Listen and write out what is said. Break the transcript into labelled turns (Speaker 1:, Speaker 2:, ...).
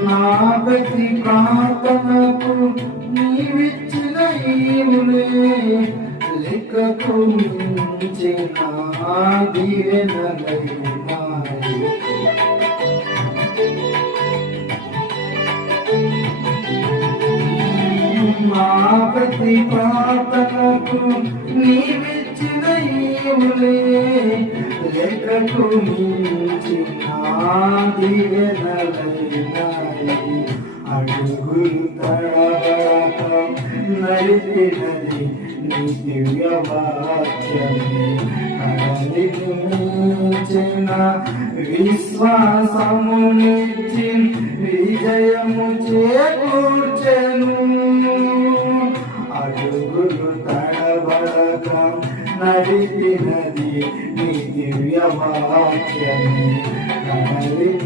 Speaker 1: నాగతి ప్రతి ప్రార్థనకు నీవిచ్చిన ఈవులే లెక్కకు మించిన దీవెనలై ఉన్నాయి మా ప్రతి ప్రార్థనకు నీవిచ్చిన ఈవులే లెక్కకు మించిన దీవెనలైనాయి నడిపినది నీ దివ్య వాక్యమే కడలికి విశ్వాసమునిచ్చి విజయము చేకూర్చెను అడుగులు తడబడక నడిపినది నీ దివ్య వాక్యమే కడలికి